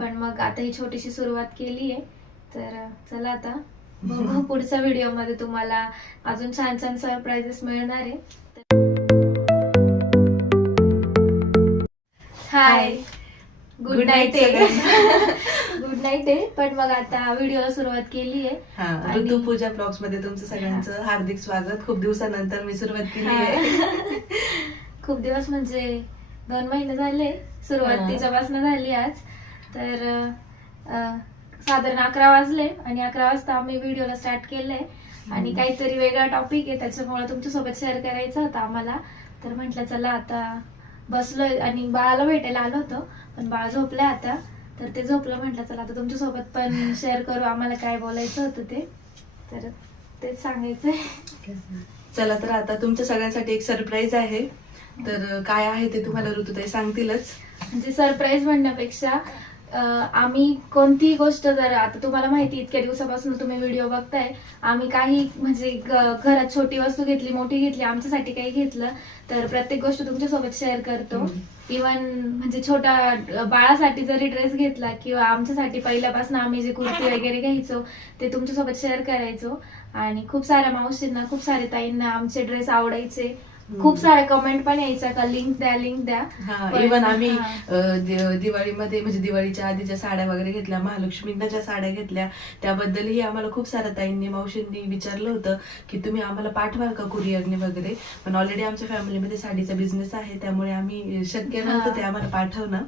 पण मग आता ही छोटीशी सुरुवात केली आहे तर चला आता बघू पुढच्या व्हिडिओमध्ये तुम्हाला अजून छान छान सरप्राइजेस मिळणार आहे. Hi good night good night आहे. पण मग आता व्हिडिओला सुरुवात केली आहे हा आणि- ऋतुपूजा ब्लॉग्समध्ये तुमचं सगळ्यांचं हार्दिक स्वागत. खूप दिवसानंतर मी सुरुवात केली आहे खूप दिवस म्हणजे दोन महिने झाले. सुरुवातीच्यापासून झाली आज. तर साधारण अकरा वाजले आणि अकरा वाजता आम्ही व्हिडिओला स्टार्ट केलंय. आणि काहीतरी वेगळा टॉपिक आहे त्याच्यामुळे तुमच्यासोबत शेअर करायचा होता आम्हाला. तर म्हटलं चला आता बसलोय आणि बाळाला भेटायला आलो होतो पण बाळ झोपलंय आता. तर ते झोपलं म्हटलं चला आता तुमच्यासोबत पण शेअर करू आम्हाला काय बोलायचं होतं ते. तर तेच सांगायचंय. चला तर आता तुमच्या सगळ्यांसाठी एक सरप्राईज आहे. तर काय आहे ते तुम्हाला ऋतुताई सांगतीलच. म्हणजे सरप्राईज म्हणण्यापेक्षा आम्ही कोणतीही गोष्ट जर आता तुम्हाला माहिती इतक्या दिवसापासून तुम्ही व्हिडिओ बघताय आम्ही काही म्हणजे घरात छोटी वस्तू घेतली मोठी घेतली आमच्यासाठी काही घेतलं तर प्रत्येक गोष्ट तुमच्यासोबत शेअर करतो. इवन म्हणजे छोट्या अं, बाळासाठी जरी ड्रेस घेतला किंवा आमच्यासाठी पहिल्यापासून आम्ही जे कुर्ती वगैरे घ्यायचो ते तुमच्यासोबत शेअर करायचो. आणि खूप साऱ्या मावशींना खूप साऱ्या ताईंना आमचे ड्रेस आवडायचे. खूप साऱ्या कमेंट पण यायच्या का लिंक द्या लिंक द्या. हा पण- इवन आम्ही दिवाळीमध्ये म्हणजे दिवाळीच्या आधी ज्या साड्या वगैरे घेतल्या महालक्ष्मींना ज्या साड्या घेतल्या त्याबद्दलही आम्हाला खूप साऱ्या ताईंनी मावशींनी विचारलं होतं की तुम्ही आम्हाला पाठवाल का कुरिअरने वगैरे? पण ऑलरेडी आमच्या फॅमिलीमध्ये साडीचा बिझनेस आहे त्यामुळे आम्ही शक्य. नव्हतं ते आम्हाला पाठवणं.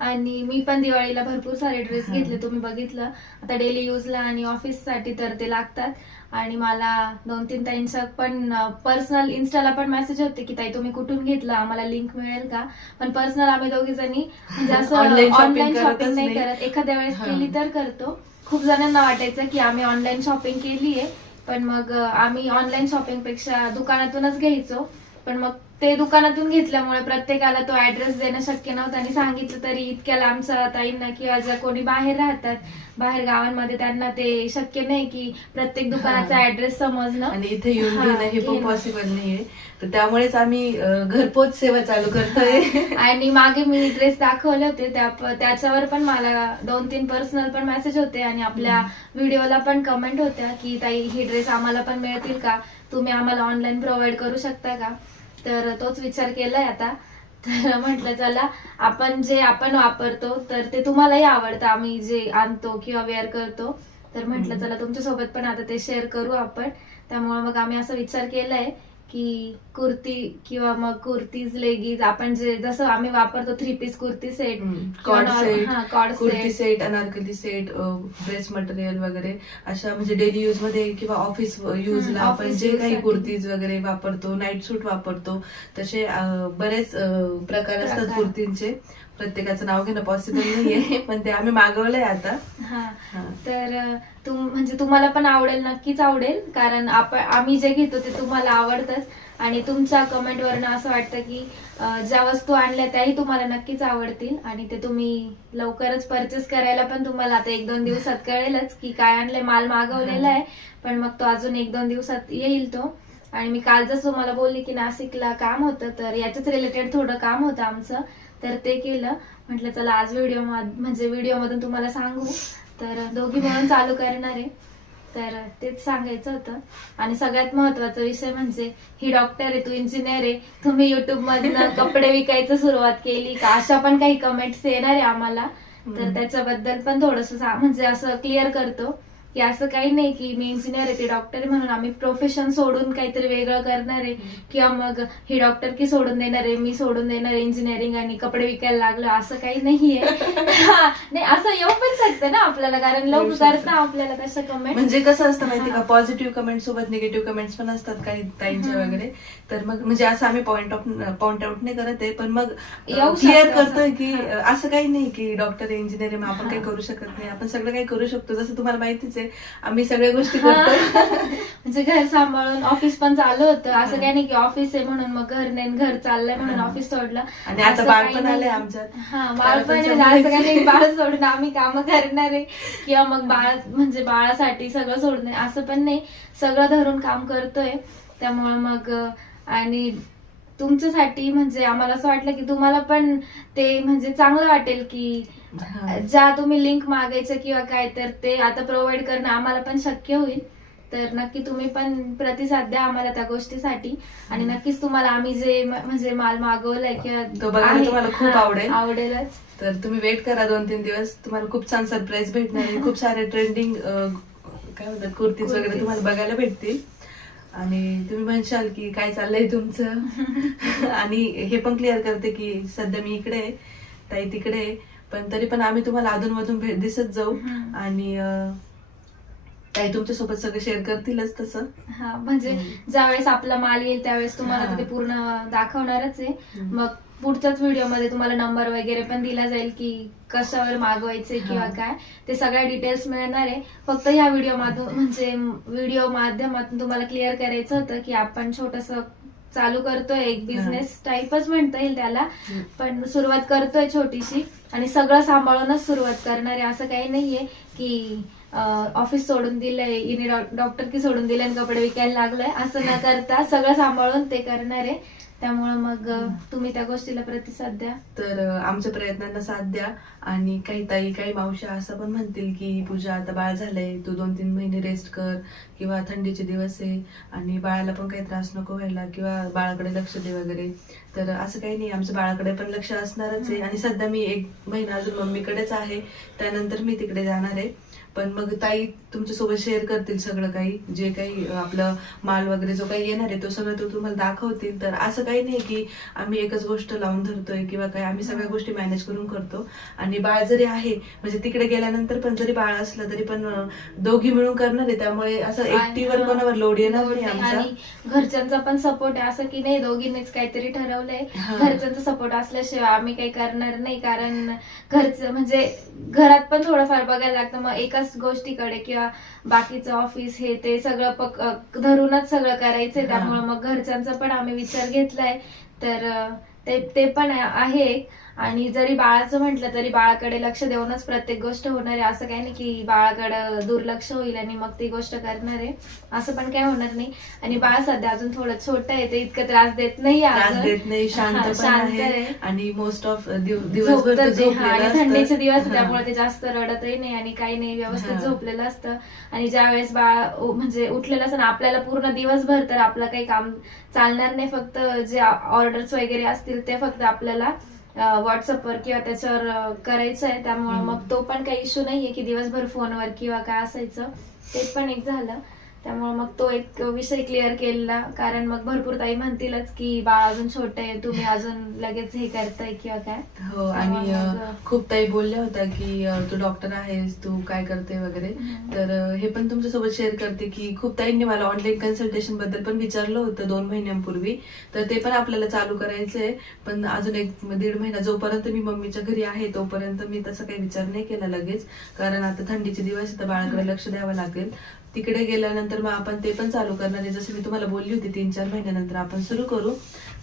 आणि मी पण दिवाळीला भरपूर सारे ड्रेस. घेतले. तुम्ही बघितलं. आता डेली यूजला आणि ऑफिससाठी तर ते लागतात. आणि मला दोन तीन ताईंचा पण पर्सनल इन्स्टाला पण मेसेज होते की ताई तुम्ही कुठून घेतलं? आम्हाला लिंक मिळेल का? पण पर्सनल आम्ही दोघी जणी म्हणजे ऑनलाईन करतच शॉपिंग नाही. करत. एखाद्या वेळेस. केली तर करतो. खूप जणांना वाटायचं की आम्ही ऑनलाईन शॉपिंग केली आहे पण मग आम्ही ऑनलाईन शॉपिंगपेक्षा दुकानातूनच घ्यायचो. पण मग ते दुकानातून घेतल्यामुळे प्रत्येकाला तो ऍड्रेस देणं शक्य नव्हतं. आणि सांगितलं तरी इतक्या लांबच्या ताईंना किंवा ज्या कोणी बाहेर राहतात. बाहेर गावांमध्ये त्यांना ते शक्य नाही की प्रत्येक दुकानाचा. ऍड्रेस समजणं. आणि इथे येऊन घेणं हे पण. पॉसिबल नाहीये. तर त्यामुळेच आम्ही घरपोच सेवा चालू करतोय. आणि मागे मी ड्रेस दाखवले होते. त्या त्याच्यावर पण मला दोन तीन पर्सनल पण मेसेज होते. आणि आपल्या व्हिडिओला पण कमेंट होत्या की ताई ही ड्रेस आम्हाला पण मिळतील का? तुम्ही आम्हाला ऑनलाईन प्रोव्हाइड करू शकता का? तर तोच विचार केलाय आता. तर म्हटलं चला आपण जे आपण वापरतो तर ते तुम्हालाही आवडतं. आम्ही जे आणतो किंवा वेअर करतो. तर म्हटलं. चला तुमच्यासोबत पण आता ते शेअर करू आपण. त्यामुळे मग आम्ही असा विचार केलाय की कुर्ती किंवा मग कुर्तीज लेगीज आपण जे जसं आम्ही वापरतो three piece kurti set coord set coord kurti set Anarkali set dress material वगैरे अशा म्हणजे डेली यूजमध्ये किंवा ऑफिस यूजला आपण जे काही. कुर्तीज वगैरे वापरतो नाईट सूट वापरतो तसे बरेच प्रकार असतात. कुर्तींचे प्रत्येकाचं नाव घेणं पॉसिबल नाहीये पण ते आम्ही मागवलंय आता. हा. तर तुम म्हणजे तुम्हाला पण आवडेल नक्कीच आवडेल कारण आपण आम्ही जे घेतो ते तुम्हाला आवडतच. आणि तुमच्या कमेंट वरनं असं वाटतं की ज्या वस्तू आणल्या त्याही तुम्हाला नक्कीच आवडतील. आणि ते तुम्ही लवकरच परचेस करायला पण तुम्हाला आता एक दोन दिवसात कळेलच की काय आणलंय माल मागवलेला आहे. पण मग तो अजून एक दोन दिवसात येईल तो. आणि मी काल जसं तुम्हाला बोलली की नाशिकला काम होतं तर याच्याच रिलेटेड थोडं काम होतं आमचं. तर ते केलं. म्हटलं चला आज व्हिडिओ म्हणजे व्हिडिओ मधून तुम्हाला सांगू. तर दोघी मिळून चालू करणार आहे. तर तेच सांगायचं होतं. आणि सगळ्यात महत्त्वाचा विषय म्हणजे ही डॉक्टर आहे तू इंजिनियर आहे. तुम्ही युट्यूब मधनं कपडे विकायचं सुरुवात केली का? अशा पण काही कमेंट्स येणार आहे आम्हाला. तर. त्याच्याबद्दल पण थोडस म्हणजे असं क्लिअर करतो. की असं काही नाही की मी इंजिनियर आहे ते डॉक्टर म्हणून आम्ही प्रोफेशन सोडून काहीतरी वेगळं करणार आहे किंवा मग ही डॉक्टर की सोडून देणार आहे मी सोडून देणार आहे इंजिनिअरिंग आणि कपडे विकायला लागलो असं काही नाहीये हा, नाही असं येऊ पण शकतं ना आपल्याला कारण लोक. करता आपल्याला तशा कमेंट म्हणजे कसं असतं माहिती का. पॉझिटिव्ह कमेंट सोबत निगेटिव्ह कमेंट्स पण असतात काही हम्म. वगैरे तर मग म्हणजे असं आम्ही पॉइंट ऑफ पॉइंट आउट नाही करत आहे पण मग येऊ क्लिअर. करतोय की असं काही नाही की डॉक्टर इंजिनियर मग आपण. काही करू शकत नाही आपण सगळं काही करू शकतो जसं तुम्हाला माहितीच आहे आम्ही सगळ्या गोष्टी. करतो म्हणजे घर सांभाळून ऑफिस पण चालू होतं असं. काही नाही की ऑफिस आहे म्हणून मग घर नाही घर चाललंय म्हणून. ऑफिस सोडलं आणि आता असं बाळ काही पण नाही. आलंय आमच्यात. हा बाळ पण आहे, असं काही नाही सांभाळायचं. बाळ सोडून आम्ही काम करणार आहे किंवा मग बाळ म्हणजे बाळासाठी सगळं सोडणं आहे, असं पण नाही सगळं धरून काम करतोय त्यामुळे मग अं, आणि तुमच्यासाठी म्हणजे आम्हाला असं वाटलं की तुम्हाला पण ते म्हणजे चांगलं वाटेल की. ज्या तुम्ही लिंक मागायचं किंवा काय तर ते आता प्रोव्हाइड करणं आम्हाला पण शक्य होईल. तर नक्की तुम्ही पण प्रतिसाद द्या आम्हाला त्या गोष्टीसाठी. आणि नक्कीच तुम्हाला आम्ही जे म्हणजे माल मागवलाय किंवा तो बघायला तुम्हाला खूप आवडेल. आवडेलच. तर तुम्ही वेट करा दोन तीन दिवस. तुम्हाला खूप छान सरप्राईज भेटणार खूप सारे ट्रेंडिंग काय म्हणतात कुर्तीज वगैरे. तुम्हाला बघायला भेटतील. आणि तुम्ही म्हणशाल की काय चाललंय तुमचं? आणि हे पण क्लिअर करते की सध्या मी इकडे ताई तिकडे आहे. पण तरी पण आम्ही तुम्हाला अधून मधून भेट दिसत जाऊ. आणि अं, ताई तुमच्यासोबत सगळं शेअर करतीलच तसं हा म्हणजे. ज्यावेळेस आपला माल येईल त्यावेळेस तुम्हाला. ते पूर्ण दाखवणारच आहे. मग पुढच्याच व्हिडिओमध्ये तुम्हाला नंबर वगैरे पण दिला जाईल की कशावर मागवायचे किंवा. काय ते सगळ्या डिटेल्स मिळणार आहे फक्त ह्या व्हिडिओ मधून म्हणजे व्हिडिओ माध्यमातून तुम्हाला क्लिअर करायचं होतं की आपण छोटस चालू करतोय एक बिझनेस टाईपच म्हणता येईल त्याला. पण सुरुवात करतोय छोटीशी आणि सगळं सांभाळूनच सुरुवात करणार आहे असं काही नाहीये की ऑफिस सोडून दिलंय इने डॉक्टर की सोडून दिलंय आणि कपडे विकायला लागलंय. असं न करता सगळं सांभाळून ते करणार. आहे त्यामुळं मग तुम्ही त्या गोष्टीला प्रतिसाद द्या. तर आमच्या प्रयत्नांना साथ द्या. आणि काही ताई काही मावश्या असं पण म्हणतील की पूजा आता बाळ झालंय. तू दोन तीन महिने रेस्ट कर. किंवा थंडीचे दिवस आहे. आणि बाळाला पण काही त्रास नको व्हायला. किंवा बाळाकडे लक्ष दे वगैरे. तर असं काही नाही. आमच्या बाळाकडे पण लक्ष असणारच आहे. आणि सध्या मी एक महिना अजून मम्मीकडेच आहे. त्यानंतर मी तिकडे जाणार आहे. पण मग ताई तुमच्यासोबत शेअर करतील सगळं काही. जे काही आपलं माल वगैरे जो काही येणार आहे तो सगळं तो तुम्हाला दाखवतील. तर असं काही नाही की आम्ही एकच गोष्ट लावून धरतोय किंवा काय आम्ही सगळ्या गोष्टी मॅनेज करून करतो. आणि बाळ जरी आहे म्हणजे तिकडे गेल्यानंतर पण जरी बाळ असलं तरी पण दोघी मिळून करणार आहे. त्यामुळे असं एकटीवर कोणावर लोड येणार नाही. आमचा. घरच्यांचा पण सपोर्ट आहे. असं की नाही दोघींनीच काहीतरी ठरवलंय. घरच्यांचा सपोर्ट असल्याशिवाय आम्ही काही करणार नाही. कारण घरचं म्हणजे घरात पण थोडंफार बघायला लागतं. मग एकाच गोष्टीकडे किंवा बाकीचं ऑफिस हे ते सगळं पक धरूनच सगळं करायचंय. त्यामुळे मग घरच्यांचा पण आम्ही विचार घेतलाय तर ते ते पण आहे. आणि जरी बाळाचं म्हटलं तरी बाळाकडे लक्ष देऊनच प्रत्येक गोष्ट होणार आहे असं काही नाही की बाळाकडे दुर्लक्ष होईल आणि मग ती गोष्ट करणार आहे असं पण काय होणार नाही आणि बाळ सध्या अजून थोडं छोटं आहे ते इतकं त्रास देत नाही त्रास अजून. देत नाही शांत हा, पण शांत आहे आहे. आणि मोस्ट ऑफ हा, आणि असतं. थंडीचे दिवस हा. त्यामुळे ते जास्त रडतही नाही आणि काही नाही व्यवस्थित हा. झोपलेलं असतं आणि ज्या वेळेस बाळ म्हणजे उठलेलं असतं ना आपल्याला पूर्ण दिवसभर तर आपलं काही काम चालणार नाही फक्त जे ऑर्डर्स वगैरे असतील ते फक्त आपल्याला व्हॉट्सअपवर किंवा त्याच्यावर करायचं आहे त्यामुळे. मग तो पण काही इश्यू नाहीये की दिवसभर फोनवर किंवा काय असायचं. ते पण एक झालं. त्यामुळे मग तो एक विषय क्लिअर केला कारण मग भरपूर ताई म्हणतीलच की बाळ अजून छोटे आहे तुम्ही अजून लगेच हे करताय किंवा काय? हो आणि अं, खूप ताई बोलल्या होत्या की अं, तू डॉक्टर आहेस तू काय करते वगैरे. हम्म. तर अं, हे पण तुमच्यासोबत शेअर करते की खूप ताईंनी मला ऑनलाईन कन्सल्टेशनबद्दल पण विचारलं होतं दोन महिन्यांपूर्वी. तर ते पण आपल्याला चालू करायचंय. पण अजून एक दीड महिना जोपर्यंत मी मम्मीच्या घरी आहे तोपर्यंत मी तसं काही विचार नाही केला लगेच. कारण आता थंडीचे दिवस आहेत, तर बाळाकडे लक्ष द्यावं लागेल. तिकडे गेल्यानंतर मग आपण ते पण चालू करणार आहे. जसं मी तुम्हाला बोलली होती तीन चार महिन्यानंतर आपण सुरू करू.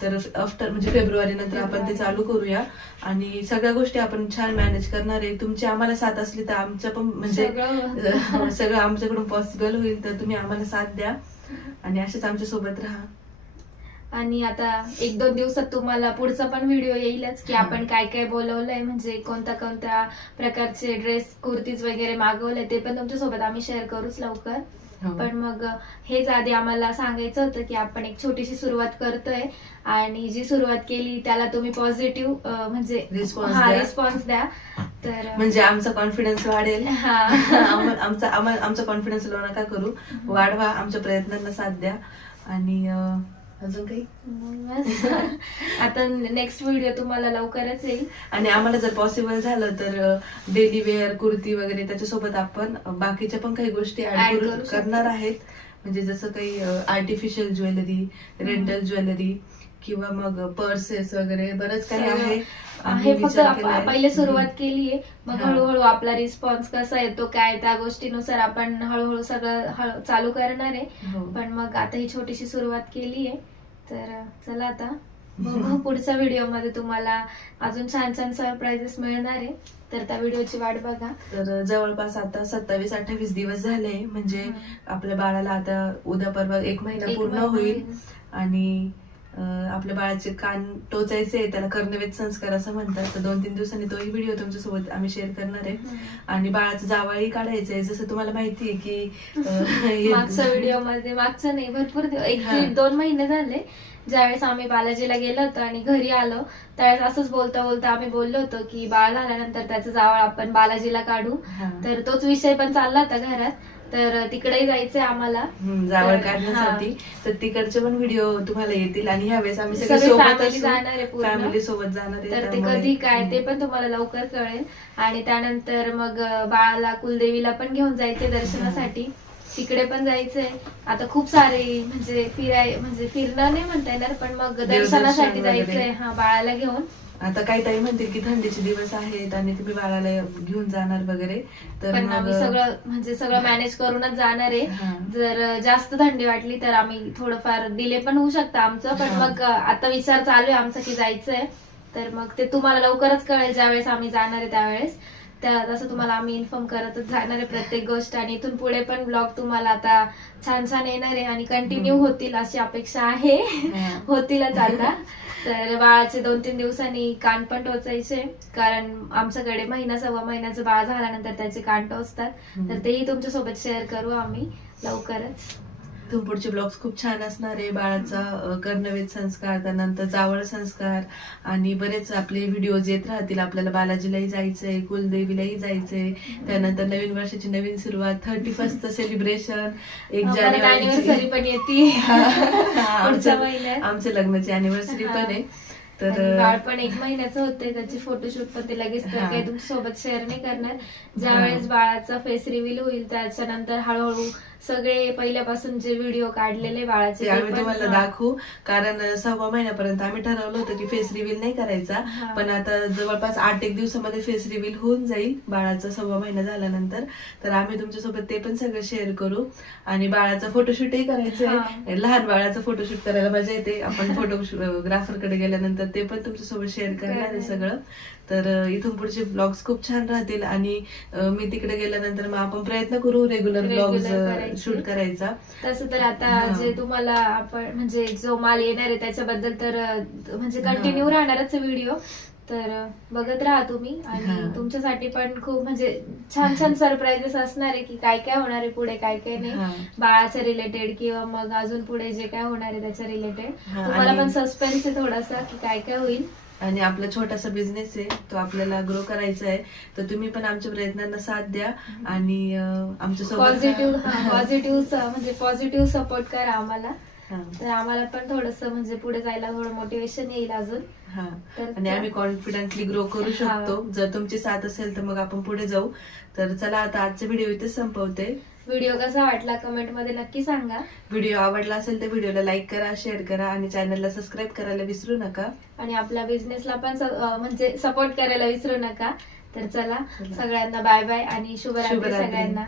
तर आफ्टर म्हणजे फेब्रुवारी नंतर आपण ते चालू करूया. आणि सगळ्या गोष्टी आपण छान मॅनेज करणार आहे. तुमची आम्हाला साथ असली तर आमच्या पण म्हणजे सगळं- सगळं आमच्याकडून पॉसिबल होईल. तर तुम्ही आम्हाला साथ द्या. आणि असेच आमच्यासोबत राहा. आणि आता एक दोन दिवसात तुम्हाला पुढचा पण व्हिडिओ येईलच की आपण काय काय बोलवलंय. म्हणजे कोणत्या कोणत्या प्रकारचे ड्रेस कुर्तीज वगैरे मागवले ते पण तुमच्यासोबत आम्ही शेअर करूच लवकर. हो. पण मग हेच आधी आम्हाला सांगायचं होतं की आपण एक छोटीशी सुरुवात करतोय आणि जी सुरुवात केली त्याला तुम्ही पॉझिटिव्ह म्हणजे हा. रिस्पॉन्स द्या. तर म्हणजे आमचा कॉन्फिडन्स वाढेल. आमचा आमचा कॉन्फिडन्स लो नका करू वाढवा. आमच्या प्रयत्नांना साथ द्या. आणि अजून काही. आता नेक्स्ट व्हिडिओ तुम्हाला लवकरच येईल आणि आम्हाला जर पॉसिबल झालं तर डेली वेअर कुर्ती वगैरे त्याच्यासोबत आपण बाकीच्या पण काही गोष्टी ऍड. करणार आहेत म्हणजे जसं काही आर्टिफिशियल ज्वेलरी रेंटल ज्वेलरी किंवा मग पर्सेस वगैरे बरंच काही आहे. हे फक्त. पहिले सुरुवात केलीये. मग हा. हळूहळू आपला रिस्पॉन्स कसा येतो काय त्या गोष्टीनुसार आपण हळूहळू सगळं चालू करणार आहे. हो. पण मग आता ही छोटीशी सुरुवात केलीये. तर चला आता. बघू पुढच्या व्हिडिओमध्ये तुम्हाला अजून छान छान सरप्राईजेस मिळणार आहे. तर त्या व्हिडिओची वाट बघा. तर जवळपास आता सत्तावीस अठ्ठावीस दिवस झाले. म्हणजे. आपल्या बाळाला आता उद्या परवा एक महिना पूर्ण होईल. आणि आपल्या बाळाचे कान टोचायचे त्याला कर्णवेद संस्कार असं म्हणतात. तर दोन तीन दिवसांनी तोही व्हिडिओ तुमच्यासोबत आम्ही शेअर करणार आहे. आणि बाळाचं जावळही काढायचंय. जसं तुम्हाला माहिती आहे की अं, मागच्या व्हिडिओमध्ये मागचं नाही भरपूर एक दोन महिने झाले. ज्यावेळेस आम्ही बालाजीला गेलो होतो आणि घरी आलो त्यावेळेस असंच बोलता बोलता आम्ही बोललो होतो की बाळ झाल्यानंतर त्याचं जावळ आपण बालाजीला काढू. तर तोच विषय पण चालला होता घरात. तर तिकडेही जायचंय आम्हाला. जावळ तर- काढण्यासाठी. तर तिकडचे पण व्हिडिओ तुम्हाला येतील आणि ह्यावेळेस आम्ही सगळे family जाणार आहे. फॅमिली सोबत जाणार आहे तर ते कधी काय ते पण तुम्हाला लवकर कळेल. आणि त्यानंतर मग बाळाला कुलदेवीला पण घेऊन जायचे दर्शनासाठी. तिकडे पण जायचंय. आता खूप सारे म्हणजे फिराय म्हणजे फिरणं नाही म्हणता येणार पण मग दर्शनासाठी. जायचंय. हा बाळाला घेऊन. आता काही ताई म्हणतील की थंडीचे दिवस आहेत आणि तुम्ही बाळाला घेऊन जाणार वगैरे तर पण मग- आम्ही सगळं म्हणजे सगळं मॅनेज करूनच जाणार आहे हा. जर जास्त थंडी वाटली तर आम्ही थोडंफार डिले पण होऊ शकतं आमचं पण हा. मग आता विचार चालू आहे आमचा की जायचंय तर मग ते तुम्हाला लवकरच कळेल ज्यावेळेस आम्ही जाणार आहे त्यावेळेस त्या तसं तुम्हाला आम्ही इन्फॉर्म करतच जाणार आहे प्रत्येक गोष्ट आणि इथून पुढे पण ब्लॉग तुम्हाला आता छान छान येणार आहे आणि कंटिन्यू. होतील अशी अपेक्षा आहे. होतीलच आता तर बाळाचे दोन तीन दिवसांनी कान पण टोचायचे कारण आमच्याकडे महिना सव्वा महिन्याचं बाळ झाल्यानंतर त्याचे कान टोचतात. तर तेही तुमच्यासोबत शेअर करू आम्ही लवकरच पुढचे ब्लॉग्स खूप छान असणार आहे. बाळाचा कर्णवेद संस्कार त्यानंतर जावळ संस्कार आणि बरेच आपले व्हिडिओज येत राहतील. आपल्याला बालाजीलाही जायचंय कुलदेवीलाही जायचंय. त्यानंतर नवीन वर्षाची नवीन सुरुवात थर्टी फर्स्ट सेलिब्रेशन एक अॅनिव्हर्सरी जानेवारी पण येते. आमच्या आमच्या लग्नाची अॅनिव्हर्सरी पण आहे. तर बाळ पण एक महिन्याचं होते त्याची फोटोशूट पण ते लगेच तर. काही तुमच्यासोबत शेअर नाही करणार. ज्यावेळेस बाळाचा फेस रिव्हील होईल त्याच्यानंतर हळूहळू सगळे पहिल्यापासून जे व्हिडिओ काढलेले बाळाचे आम्ही तुम्हाला दाखवू. कारण सव्वा महिन्यापर्यंत आम्ही ठरवलं होतं की फेस रिव्हील नाही करायचा. पण आता जवळपास आठ एक दिवसामध्ये फेस रिव्हील होऊन जाईल बाळाचा सव्वा महिना झाल्यानंतर. तर आम्ही तुमच्यासोबत ते पण सगळं शेअर करू. आणि बाळाचा फोटोशूटही करायचं. आहे. लहान बाळाचं फोटोशूट करायला मजा येते. आपण फोटोग्राफरकडे गेल्यानंतर ते पण तुमच्यासोबत शेअर करणार आहे. सगळं तर इथून पुढचे ब्लॉग्स खूप छान राहतील आणि मी तिकडे गेल्यानंतर मग आपण प्रयत्न करू रेग्युलर करायचे. शूट करायचा तसं तर आता. जे तुम्हाला आपण म्हणजे जो माल येणार आहे त्याच्याबद्दल तर म्हणजे. कंटिन्यू राहणारच व्हिडिओ तर बघत राहा तुम्ही. आणि तुमच्यासाठी पण खूप म्हणजे छान छान सरप्राईजेस असणार आहे की काय काय होणार आहे पुढे काय काय नाही. बाळाच्या रिलेटेड किंवा मग अजून पुढे जे काय होणार आहे त्याच्या रिलेटेड तुम्हाला पण सस्पेन्स आहे थोडासा की काय काय होईल. आणि आपला छोटासा बिझनेस आहे तो आपल्याला ग्रो करायचा आहे. तर तुम्ही पण आमच्या प्रयत्नांना साथ द्या. आणि आमच्या पॉझिटिव्ह पॉझिटिव्ह म्हणजे पॉझिटिव्ह सपोर्ट करा आम्हाला. तर आम्हाला पण थोडस म्हणजे पुढे जायला थोडं मोटिवेशन येईल अजून. हा. आणि आम्ही कॉन्फिडेंटली ग्रो करू शकतो. जर तुमची साथ असेल तर मग आपण पुढे जाऊ. तर चला आता आजचा व्हिडिओ इथे संपवते. व्हिडिओ कसा वाटला कमेंटमध्ये नक्की सांगा. व्हिडिओ आवडला असेल तर व्हिडिओला लाईक करा शेअर करा आणि चॅनलला सबस्क्राईब करायला विसरू नका. आणि आपल्या बिझनेसला पण म्हणजे सपोर्ट करायला विसरू नका. तर चला. सगळ्यांना बाय बाय आणि शुभरात्री. सगळ्यांना.